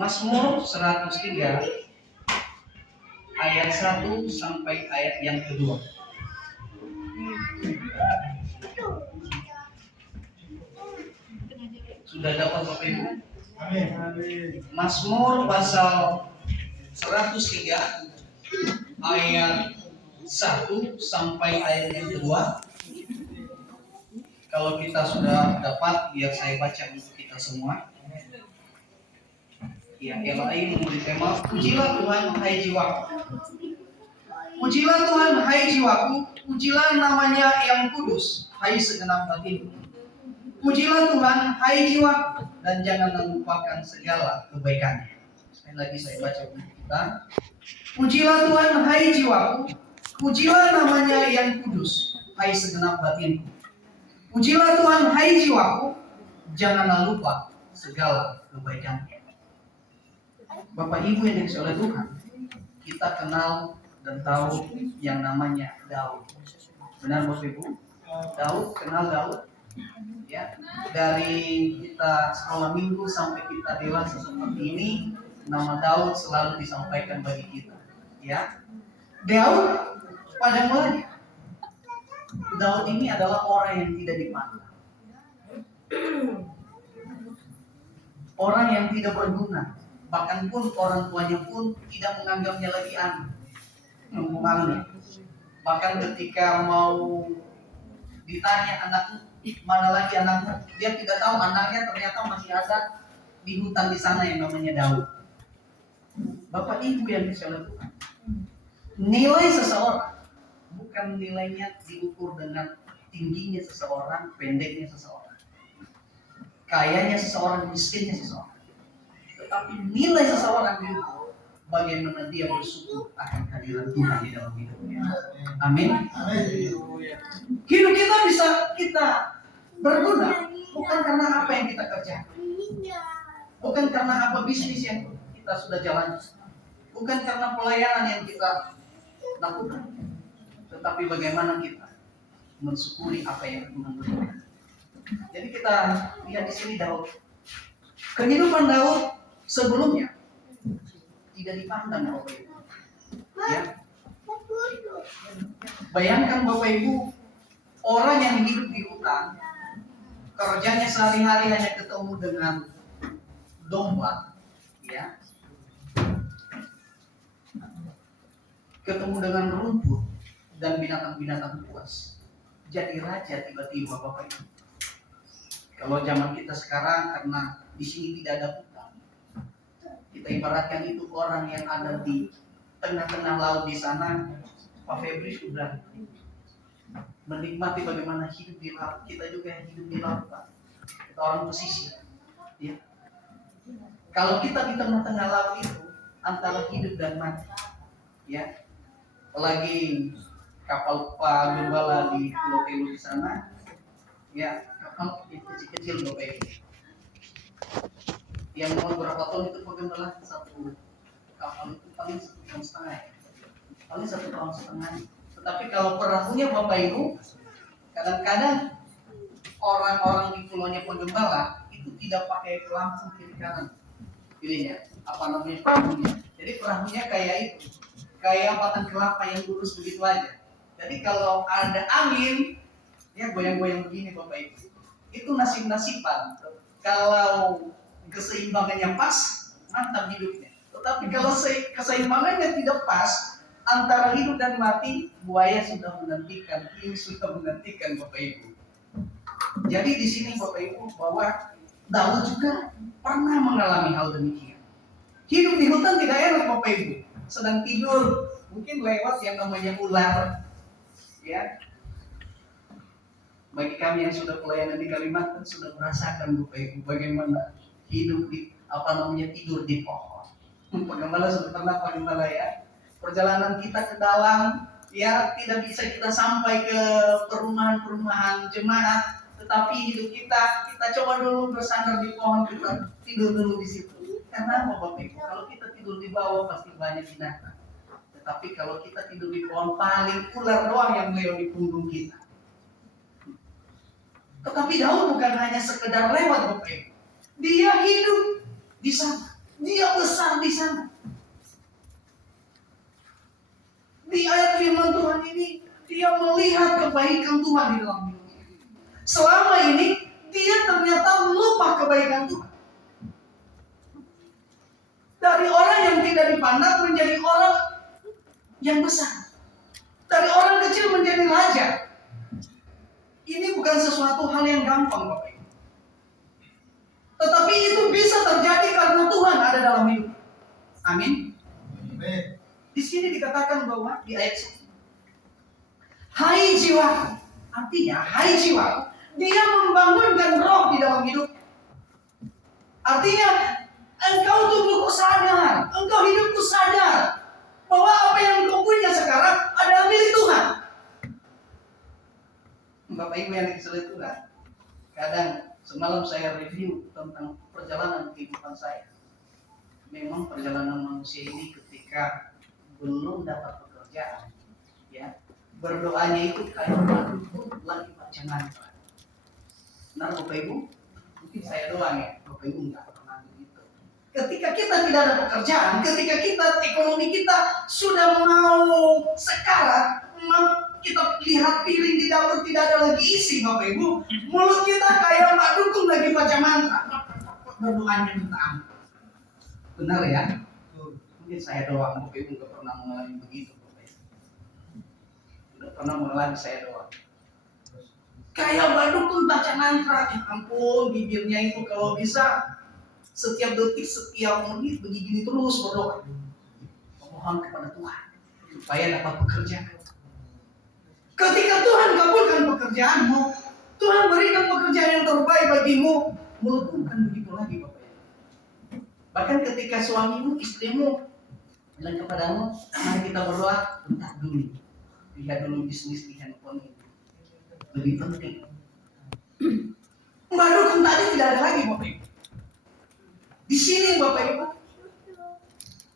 Mazmur 103 ayat 1 sampai ayat yang kedua. Sudah dapat Bapak Ibu? Mazmur pasal 103 ayat 1 sampai ayat yang kedua. Kalau kita sudah dapat, biar saya baca untuk kita semua. Ya, yang lain memberi tema, pujilah Tuhan hai jiwaku. Pujilah Tuhan hai jiwaku, pujilah namanya yang kudus, hai segenap batinku. Pujilah Tuhan hai jiwaku, dan janganlah lupakan segala kebaikannya. Sekali lagi saya baca untuk kita. Pujilah Tuhan hai jiwaku, pujilah namanya yang kudus, hai segenap batinku. Pujilah Tuhan hai jiwaku, janganlah lupa segala kebaikannya. Bapak Ibu yang dikasihi oleh Tuhan, kita kenal dan tahu yang namanya Daud. Benar Bapak Ibu? Daud, kenal Daud? Ya, dari kita sekolah minggu sampai kita dewasa seperti ini, nama Daud selalu disampaikan bagi kita. Ya, Daud pada mulanya, Daud ini adalah orang yang tidak dipandang, orang yang tidak berguna, bahkan pun orang tuanya pun tidak menganggapnya lagi anak, mengenalnya. Bahkan ketika mau ditanya anaknya, mana lagi anaknya, dia tidak tahu anaknya ternyata masih ada di hutan di sana yang namanya Daud. Bapak Ibu yang dikasihi oleh Tuhan, nilai seseorang bukan nilainya diukur dengan tingginya seseorang, pendeknya seseorang, kayanya seseorang, miskinnya seseorang. Tetapi nilai seseorang diukur bagaimana dia bersyukur akan kehadiran Tuhan di dalam hidupnya. Amin. Hidup kita bisa kita berguna bukan karena apa yang kita kerjakan, bukan karena apa bisnis yang kita sudah jalankan, bukan karena pelayanan yang kita lakukan, tetapi bagaimana kita mensyukuri apa yang Tuhan berikan. Jadi kita lihat di sini Daud, kehidupan Daud sebelumnya tidak dipandang Bapak Ibu. Ya. Bayangkan Bapak Ibu, orang yang hidup di hutan, kerjanya sehari-hari hanya ketemu dengan domba, ya, ketemu dengan rumput dan binatang-binatang buas. Jadi raja tiba-tiba Bapak Ibu. Kalau zaman kita sekarang karena di sini tidak ada hutan, kita ibaratkan itu orang yang ada di tengah-tengah laut di sana. Pak Febri sudah menikmati bagaimana hidup di laut. Kita juga yang hidup di laut, Pak. Kita orang pesisir. Ya. Kalau kita di tengah-tengah laut itu antara hidup dan mati, ya. Apalagi kapal Pak Gembala di Pulau Telu di sana, ya, kapal kecil-kecil Bapak Ibu. Yang mau berapa tahun itu Pak Gembala? Satu kapal itu paling 1,5 tahun. Paling 1,5 tahun. Tetapi kalau perahunya Bapak Ibu, kadang-kadang orang-orang di pulaunya Penggembala itu tidak pakai lampu kiri kanan. Pilihnya, apa namanya perahunya. Jadi perahunya kayak itu, kayak batang kelapa yang lurus begitu aja. Jadi kalau ada angin, ya goyang-goyang begini Bapak Ibu. Itu nasib-nasiban. Kalau keseimbangannya pas, mantap hidupnya. Tetapi kalau keseimbangannya tidak pas, antara hidup dan mati, buaya sudah menantikan, hiu sudah menantikan Bapak Ibu. Jadi di sini Bapak Ibu bahwa Daud juga pernah mengalami hal demikian. Hidup di hutan tidak enak Bapak Ibu. Sedang tidur, mungkin lewat yang namanya ular. Ya. Bagi kami yang sudah pelayanan di Kalimantan sudah merasakan Bapak Ibu bagaimana hidup di tidur di pohon. Bagaimana sudah pernah bagaimana ya? Perjalanan kita ke dalam, ya tidak bisa kita sampai ke perumahan-perumahan jemaat, tetapi hidup kita coba dulu bersandar di pohon, kita tidur dulu di situ. Karena apa Bapak Ibu? Kalau kita tidur di bawah pasti banyak binatang. Tetapi kalau kita tidur di pohon, paling ular doang yang lewat di punggung kita. Tetapi Daud bukan hanya sekedar lewat Bapak Ibu. Dia hidup di sana. Dia besar di sana. Di ayat firman Tuhan ini, dia melihat kebaikan Tuhan di dalam hidupnya. Selama ini, dia ternyata lupa kebaikan Tuhan. Dari orang yang tidak dipandang menjadi orang yang besar. Dari orang kecil menjadi raja. Ini bukan sesuatu hal yang gampang, Bapak Ibu. Tetapi itu bisa terjadi karena Tuhan ada dalam hidup. Amin. Amin. Di sini dikatakan bahwa di ayat 1. Hai jiwaku. Artinya, hai jiwaku. Dia membangunkan roh di dalam hidup. Artinya, engkau tubuhku sadar. Engkau hidupku sadar. Bahwa apa yang engkau punya sekarang adalah milik Tuhan. Bapak Ibu yang dikasihi Tuhan. Kadang semalam saya review tentang perjalanan kehidupan saya. Memang perjalanan manusia ini ketika belum dapat pekerjaan, ya, berdoanya itu kayak lagi baca mantra. Nah, Bapak Ibu, mungkin saya doang ya, Bapak Ibu nggak pernah begitu. Ketika kita tidak ada pekerjaan, ketika kita ekonomi kita sudah mau sekarat, kita lihat piring di dapur tidak ada lagi isi, Bapak Ibu, mulut kita kayak Pak Dukung lagi baca mantra, berdoanya minta ampun. Benar ya? Mungkin saya doang, Bapak Ibu nggak pernah mengalami begitu, Bapak Ibu. Nggak pernah mengalami, saya doang. Kayak Baduk pun baca mantra, ya ampun, bibirnya itu kalau bisa setiap detik, setiap menit begini terus berdoa, memohon kepada Tuhan supaya dapat pekerjaan. Ketika Tuhan kabulkan pekerjaanmu, Tuhan berikan pekerjaan yang terbaik bagimu, mulutmu bukan begitu lagi, Bapak Ibu. Bahkan ketika suamimu, istrimu bilang kepadamu, mari kita berdoa, bentar dulu, lihat dulu bisnis di handphone ini, lebih penting. Mbak Dukung tadi tidak ada lagi, Bapak Ibu. Di sini, Bapak Ibu,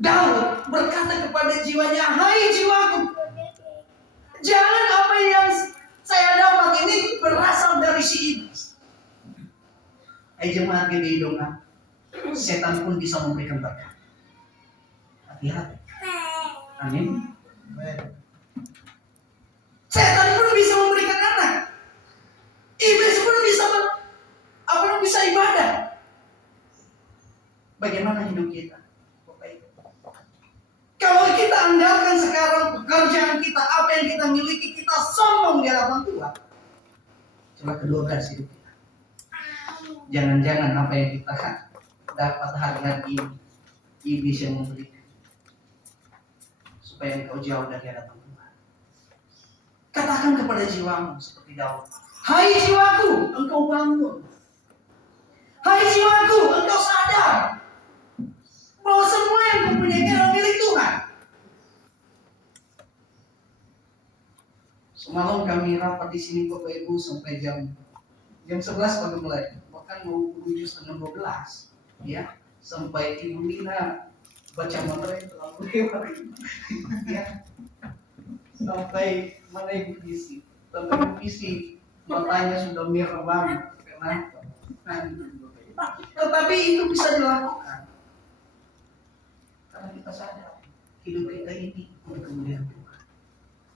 Daud berkata kepada jiwanya, hai jiwaku, jangan apa yang saya dapat ini berasal dari si iblis. Hai jemaat GBI Donga, setan pun bisa memberikan berkat. Hati-hati. Amin. Setan pun bisa memberikan anak. Iblis pun bisa ibadah. Bagaimana hidup kita? Kalau kita andalkan sekarang pekerjaan kita, apa yang kita miliki, kita sombong di hadapan Tuhan. Coba kedua hidup kita. Jangan-jangan apa yang kita dapat hari-hari ini, iblis yang memberikan. Supaya engkau jauh dari hadapan Tuhan. Katakan kepada jiwamu seperti Daud. Hai jiwaku, engkau bangun. Hai jiwaku, engkau sadar bahwa semua yang kau punya adalah milik Tuhan. Semalam kami rapat di sini Bapak Ibu sampai jam 11 baru mulai. Bahkan mau menuju setengah 12, ya, sampai Ibu Lina baca mantra itu ya. Sampai mana Ibu Isi? Sampai Ibu Isi matanya sudah merah banget. Kenapa? Tetapi itu bisa dilakukan karena kita sadar hidup kita ini untuk kemuliaan Tuhan.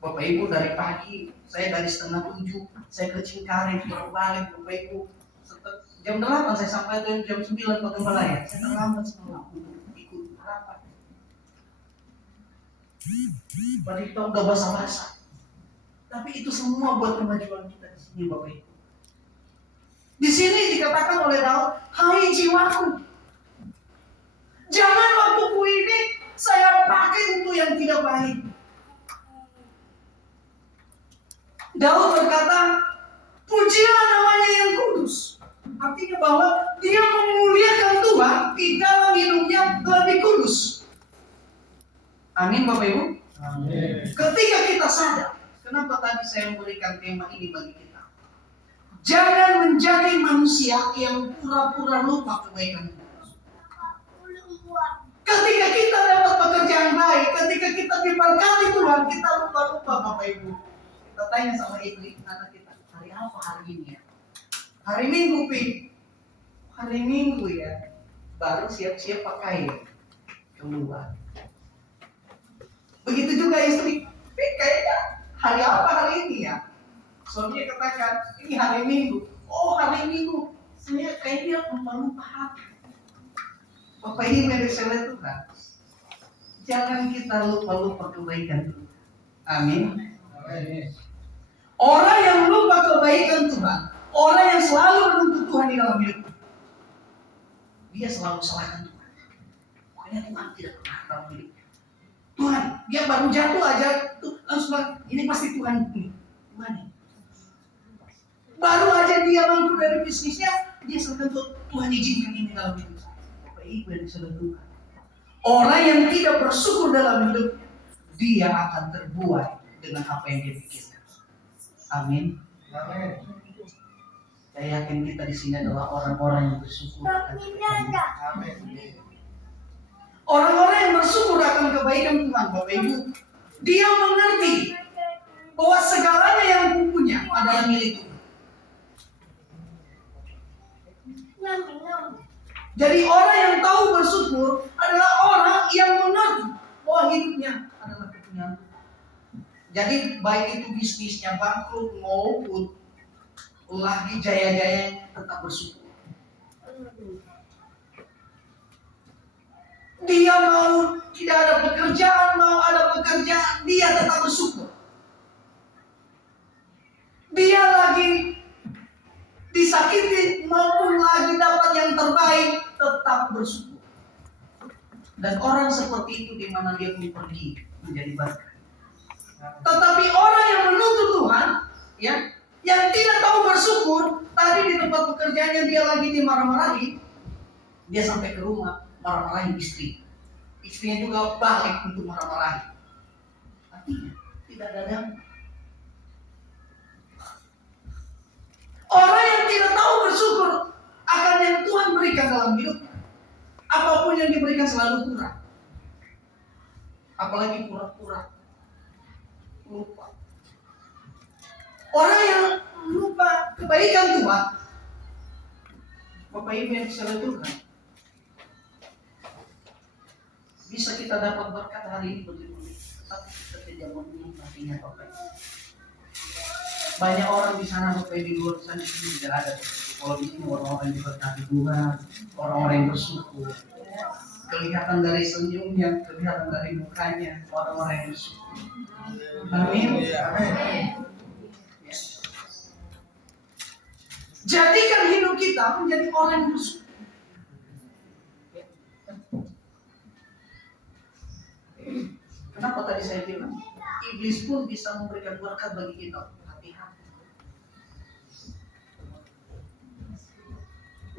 Bapak Ibu, dari pagi saya dari setengah 7 saya ke Cingkareng balik, Bapak Ibu. Jam 8 saya sampai jam 9 bagaimana ya? Saya terlambat semalam untuk ikut rapat. Padahal kita udah basah-basah. Tapi itu semua buat kemajuan kita di sini, Bapak Ibu. Di sini dikatakan oleh Daud, hai jiwaku, jangan waktuku ini saya pakai untuk yang tidak baik. Daud berkata, pujilah namanya yang kudus. Artinya bahwa dia memuliakan Tuhan di dalam hidupnya lebih kudus. Amin, Bapak Ibu. Amin. Ketika kita sadar, kenapa tadi saya memberikan tema ini bagi kita? Jangan menjadi manusia yang pura-pura lupa kebaikan Tuhan. Ketika kita dapat pekerjaan baik, ketika kita diberkati Tuhan, kita lupa-lupa, Bapak Ibu. Kita tanya sama istri anak kita, hari apa hari ini ya? Hari Minggu, Pi. Hari Minggu ya. baru siap-siap pakai keluar. Begitu juga istri, kayaknya hari apa hari ini ya? Suaminya katakan, ini hari Minggu. Oh, hari Minggu. Saya kayaknya lupa hari. Bapak Ibu yang disayang Tuhan, jangan kita lupa kebaikan Tuhan. Amin. Orang yang lupa kebaikan Tuhan, orang yang selalu menuntut Tuhan di dalam hidup, dia selalu salahkan Tuhan. Pokoknya Tuhan tidak pernah dalam hidupnya. Tuhan, dia baru jatuh aja, tuh langsung ini pasti Tuhan. Tuhan. Baru aja dia bangkrut dari bisnisnya, dia selalu Tuhan izinkan ini dalam hidup saya. Bapak Ibu yang disayang Tuhan. Orang yang tidak bersyukur dalam hidupnya, dia akan terbuai dengan apa yang dia pikirkan. Amin. Amin. Saya yakin kita di sini adalah orang-orang yang bersyukur. Amin. Orang-orang yang bersyukur akan kebaikan Tuhan, Bapak Ibu, dia mengerti bahwa segalanya yang punya adalah milik Tuhan. Jadi orang yang tahu bersyukur adalah orang yang mengerti bahwa hidupnya adalah kepunyaan Tuhan. Jadi baik itu bisnisnya bangkrut maupun lagi jaya-jaya, tetap bersyukur. Dia mau tidak ada pekerjaan, mau ada pekerjaan, dia tetap bersyukur. Dia lagi disakiti maupun lagi dapat yang terbaik, tetap bersyukur. Dan orang seperti itu di mana dia pun pergi menjadi berkat. Tetapi orang yang menuntut Tuhan, ya, yang tidak tahu bersyukur, tadi di tempat pekerjaannya dia lagi dimarah-marahi, dia sampai ke rumah marah-marahin istri. Istrinya juga balik untuk marah-marahi. Artinya tidak ada damai. Orang yang tidak tahu bersyukur akan yang Tuhan berikan dalam hidupnya, apapun yang diberikan selalu kurang. Apalagi pura-pura lupa. Orang yang lupa kebaikan Tuhan, Bapak Ibu yang disayang Tuhan, bisa kita dapat berkat hari ini begitu, tapi kita tidak menikmatinya, Bapak Ibu. Banyak orang di sana, Bapak Ibu, di luar sana sini tidak ada. Kalau di sini orang-orang yang diberkati Tuhan, orang-orang yang bersyukur. Kelihatan dari senyumnya, kelihatan dari mukanya, orang-orang yang bersyukur. Amin. Amin. Jadikan hidup kita menjadi orang yang bersyukur. Kenapa tadi saya bilang iblis pun bisa memberikan berkat bagi kita? Hati-hati.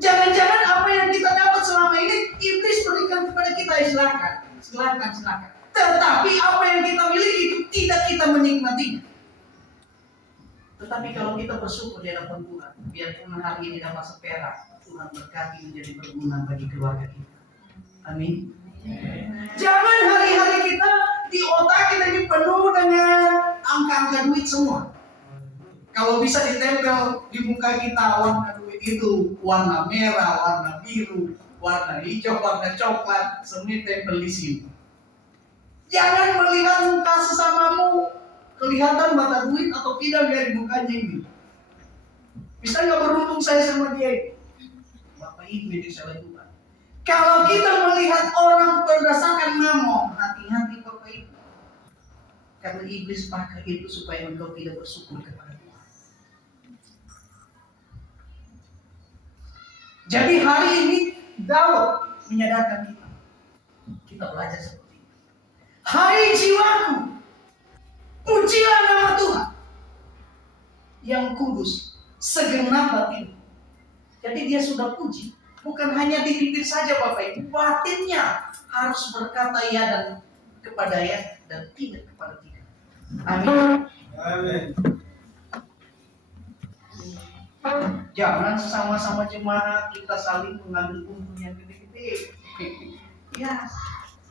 Jangan-jangan apa yang kita dapat selama ini iblis berikan kepada kita, silakan. Tetapi apa yang kita miliki itu tidak kita menikmatinya. Tetapi kalau kita bersyukur di hadapan Tuhan, biarpun hari ini dapat seperak, Tuhan berkati menjadi berguna bagi keluarga kita. Amin. Jangan hari-hari kita di otak kita ini penuh dengan angka-angka duit semua. Kalau bisa ditempel di muka kita warna duit itu, warna merah, warna biru, warna hijau, warna coklat, semua tempel di sini. Jangan melihat muka sesamamu, kelihatan mata duit atau tidak dari mukanya ini. Bisa nggak beruntung saya sama dia? Bapak Ibu yang disayang Tuhan. Kalau kita melihat orang berdasarkan mamon, hati-hati Bapak Ibu. Karena iblis pakai itu supaya engkau tidak bersyukur kepada Tuhan. Jadi hari ini Daud menyadarkan kita. Kita belajar seperti ini. Hai jiwaku, pujilah nama Tuhan yang kudus, segenap batin. Jadi dia sudah puji. Bukan hanya di bibir saja Bapak Ibu, batinnya harus berkata ya dan kepada ya dan tidak kepada tidak. Amin. Amin. Jangan sama-sama jemaat kita saling mengambil untung yang gede-gede. Ya,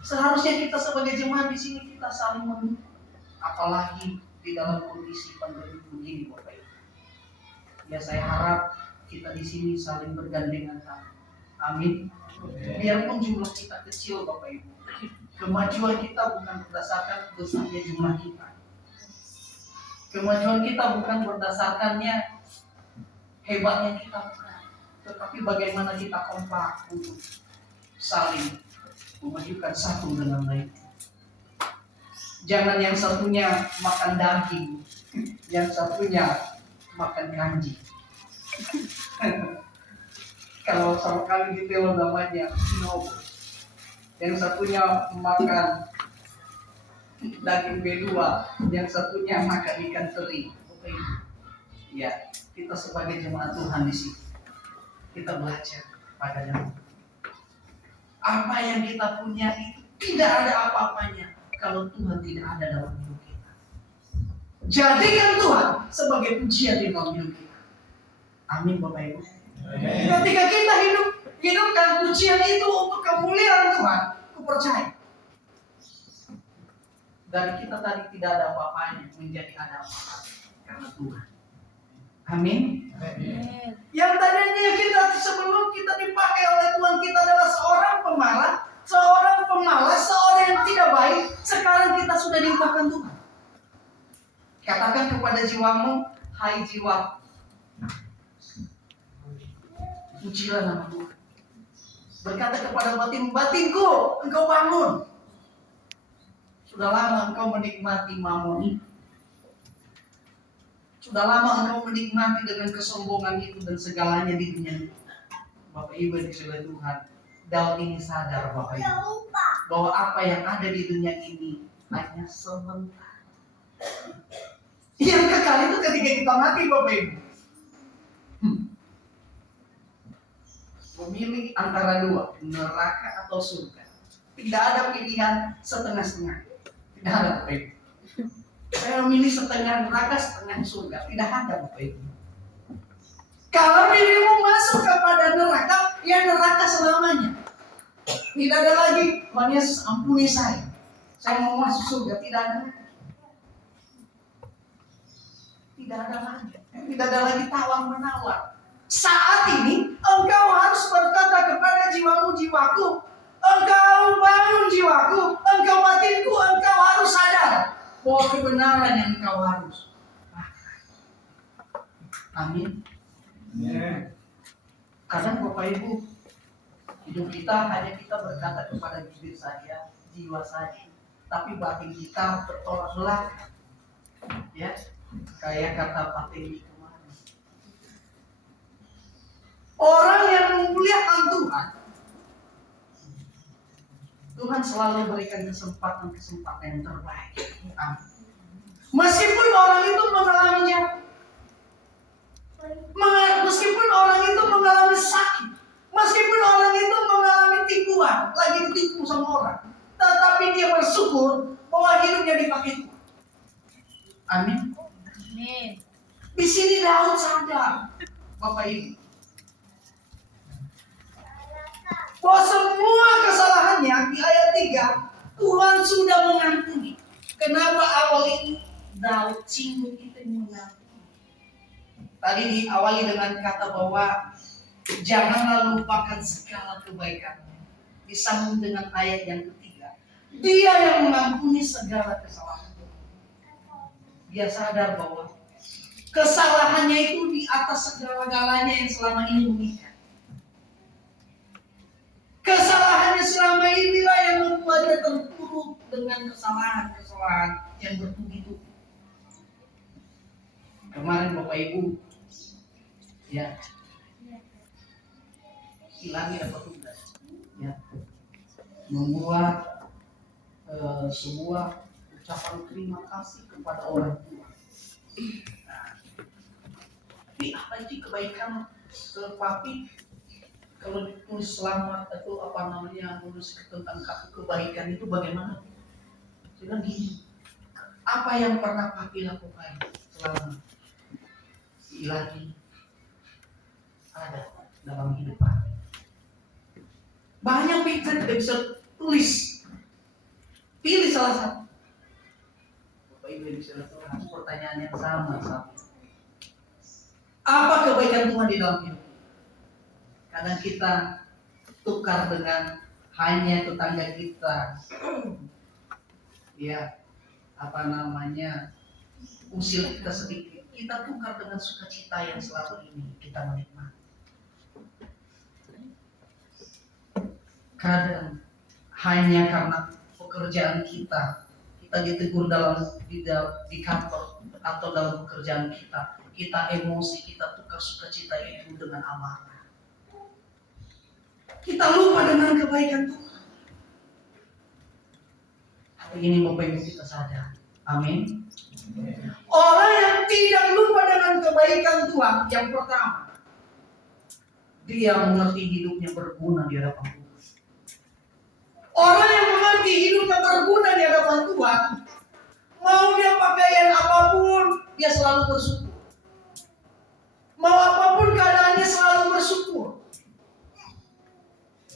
seharusnya kita sebagai jemaat di sini kita saling mendukung. Apalagi di dalam kondisi pandemi begini Bapak Ibu. Ya saya harap kita di sini saling bergandengan tangan. Amin. Biarpun jumlah kita kecil Bapak Ibu, kemajuan kita bukan berdasarkan besarnya jumlah kita. Kemajuan kita bukan berdasarkannya hebatnya kita, tetapi bagaimana kita kompak untuk saling memajukan satu dengan lain. Jangan yang satunya makan daging, yang satunya makan kanji. Kalau sama kami di film namanya Sinobu, yang satunya makan daging B2, yang satunya makan ikan teri. Oke. Ya, kita sebagai jemaat Tuhan di sini, kita belajar padanya. Apa yang kita punya itu tidak ada apa-apanya kalau Tuhan tidak ada dalam hidup kita. Jadikan Tuhan sebagai pujian di dalam hidup kita. Amin Bapak Ibu. Ketika kita hidupkan pujian itu untuk kemuliaan Tuhan, aku percaya dari kita tadi tidak ada apa-apanya menjadi ada apa-apa karena Tuhan. Amin. Yang tadinya kita sebelum kita dipakai oleh Tuhan, kita adalah seorang pemarah, seorang pemalas, seorang yang tidak baik. Sekarang kita sudah dipakai Tuhan. Katakan kepada jiwamu, hai jiwa, pujilah nama Tuhan. Berkata kepada batinku, engkau bangun. Sudah lama engkau menikmati mamon. Sudah lama engkau menikmati dengan kesombongan itu dan segalanya di dunia ini. Bapak Ibu yang dikasihi Tuhan, Daud ini sadar Bapak Ibu bahwa apa yang ada di dunia ini hanya sebentar. Yang kekal itu ketika kita mati Bapak Ibu. Memilih antara dua, neraka atau surga. Tidak ada pilihan setengah-setengah. Tidak ada Bapak Ibu. Saya memilih setengah neraka, setengah surga. Tidak ada Bapak Ibu. Kalau dirimu masuk kepada neraka, ya neraka selamanya. Tidak ada lagi, Tuhan Yesus ampuni saya mau masuk surga. Tidak ada lagi. Tidak ada lagi. Tidak ada lagi tawar menawar. Saat ini engkau harus berkata kepada jiwamu, jiwaku, engkau bangun jiwaku, engkau batinku, engkau harus sadar bahwa kebenaran yang engkau harus. Amin. Kadang Bapak Ibu, hidup kita hanya kita berkata kepada diri saja, jiwa saja, tapi batin kita bertolak belakang. Ya, kayak kata Pak Temi kemarin. Orang yang memuliakan Tuhan, Tuhan selalu berikan kesempatan yang terbaik. Amin. Meskipun orang itu mengalaminya, meskipun orang itu mengalami sakit, meskipun orang itu mengalami tipuan, lagi ditipu sama orang, tetapi dia bersyukur bahwa hidupnya dipakai Tuhan. Amin. Di sini Daud sadar, Bapak Ibu, bahwa semua kesalahannya di ayat 3 Tuhan sudah mengampuni. Kenapa awal ini Daud singgung itu mengampuni? Tadi diawali dengan kata bahwa janganlah lupakan segala kebaikannya. Disambung dengan ayat yang ketiga, Dia yang mengampuni segala kesalahan. Dia sadar bahwa kesalahannya itu di atas segala-galanya yang selama ini mengikat. Kesalahannya selama inilah yang membuatnya terpuruk dengan kesalahan-kesalahan yang bertubi-tubi. Kemarin Bapak Ibu, ya, Ilani dapat tugas, ya, membuat sebuah ucapan terima kasih kepada orang tua. Nah, tapi apa itu kebaikan papi? Kalau ditulis selamat atau apa namanya, nulis tentang kebaikan itu bagaimana? Saya gini, apa yang pernah papi lakukan selama si Ilani ada dalam hidup papi? Banyak kita tidak bisa tulis. Pilih salah satu. Bapak Ibu bisa lihat pertanyaan yang sama saat ini. Apa kebaikan Tuhan di dalam hidup? Kadang kita tukar dengan hanya tetangga kita, ya usil kita sedikit, kita tukar dengan sukacita yang selalu ini kita menikmati. Kadang hanya karena pekerjaan kita ditegur di kantor atau dalam pekerjaan kita emosi, kita tukar sukacita itu dengan amarah. Kita lupa dengan kebaikan Tuhan. Hari ini Bapak Ibu kita sadar. Amin. Orang yang tidak lupa dengan kebaikan Tuhan, yang pertama, dia mengerti hidupnya berguna di hadapan Tuhan. Orang yang mengerti hidupnya berguna di hadapan Tuhan, mau dia pakaian apapun, dia selalu bersyukur. Mau apapun keadaannya, selalu bersyukur.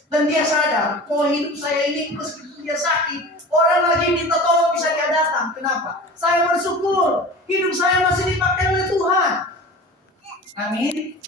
Dan dia sadar, hidup saya ini meskipun dia sakit, orang lagi minta tolong bisa dia datang. Kenapa? Saya bersyukur, hidup saya masih dipakai oleh Tuhan. Amin.